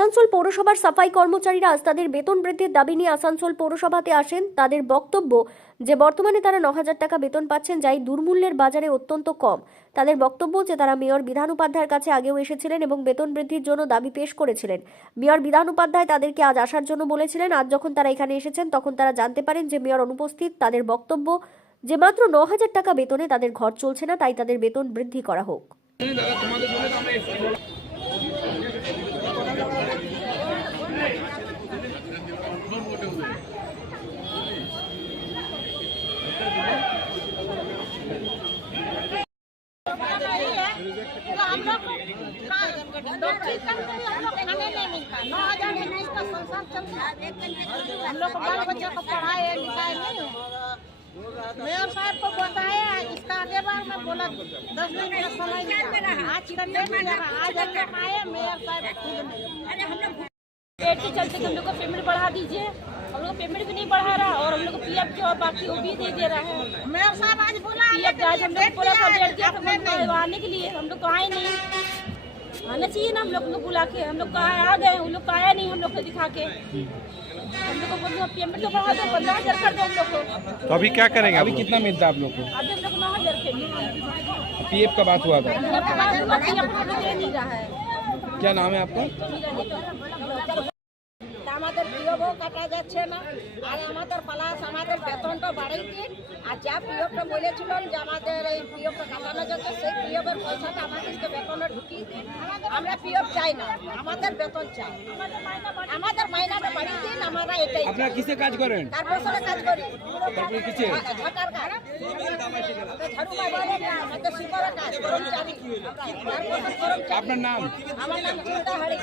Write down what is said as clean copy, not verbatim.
আসানসোল পৌরসভার সাফাই কর্মচারীরা আজ তাদের বেতন বৃদ্ধির দাবি নিয়ে আসানসোল পৌরসভাতে আসেন। তাদের বক্তব্য যে বর্তমানে তারা 9,000 টাকা বেতন পাচ্ছেন, যাই দুর্মূল্যের বাজারে অত্যন্ত কম। তাদের বক্তব্য যে তারা মেয়র বিধান উপাধ্যায়ের কাছে আগেও এসেছিলেন এবং বেতন বৃদ্ধির জন্য দাবি পেশ করেছিলেন। মেয়র বিধান উপাধ্যায় তাদেরকে আজ আসার জন্য বলেছিলেন। আজ যখন তারা এখানে এসেছেন তখন তারা জানতে পারেন যে মেয়র অনুপস্থিত। তাদের বক্তব্য যে মাত্র 9,000 টাকা বেতনে তাদের ঘর চলছে না, তাই তাদের বেতন বৃদ্ধি করা হোক। हम लोग बाल बच्चे को पढ़ाए लिखाए नहीं है। मेयर साहब को बताया, इसका आगे बार में बोला 10 दिन का समय दिया। आज का डेट दिया, आज हम लोग आए मेयर साहब पेट के चलते हम लोग को पेमेंट बढ़ा दीजिए। हम लोग पेमेंट भी नहीं बढ़ा रहा और हम लोग को पीएफ जो बाकी वो भी नहीं दे रहा है। मेयर साहब आज बोला पीएफ आज हम लोग बोला था डेढ़ दिया था आने के लिए, हम लोग को आए नहीं। आना चाहिए ना हम लोग को बुला के, हम लोग कहा आ गए, उन लोग को आया नहीं हम लोग को दिखा के। हम लोग को बोलो पेमेंट तो बढ़ा दो, 15,000 कर दो हम लोग को। तो अभी क्या करेंगे? अभी कितना मिलता है आप लोग को? अभी हम लोग 9,000 के पीएफ का बात हुआ था, पीएफ हम लोग दे नहीं रहा है। क्या नाम है आपका? আমাদের পিওও কাটা যাচ্ছে না, আর আমাদের প্লাস আমাদের বেতনটা বাড়াইতে, আর যা পিওটা বলেছিলেন যে আমাদের এই পিওটা কাটানো যাচ্ছে, সেই পিওর পয়সাটা আমাদেরকে বেতনে ঢুকিয়ে দিন। আমরা পিও চাই না, আমাদের বেতন চাই, আমাদের মাইনাটা বাড়িয়ে দিন। আমরা এটাই আপনারা কিসে কাজ করেন? কর্পোরেশনে কাজ করি, তারপরে কিসে? ঝাঁটার কাজ, ঝাড়ু বাজারে আমাদের শিকারের কাজ কর্মচারী। আপনার নাম? আমার নাম চিন্তা হারি।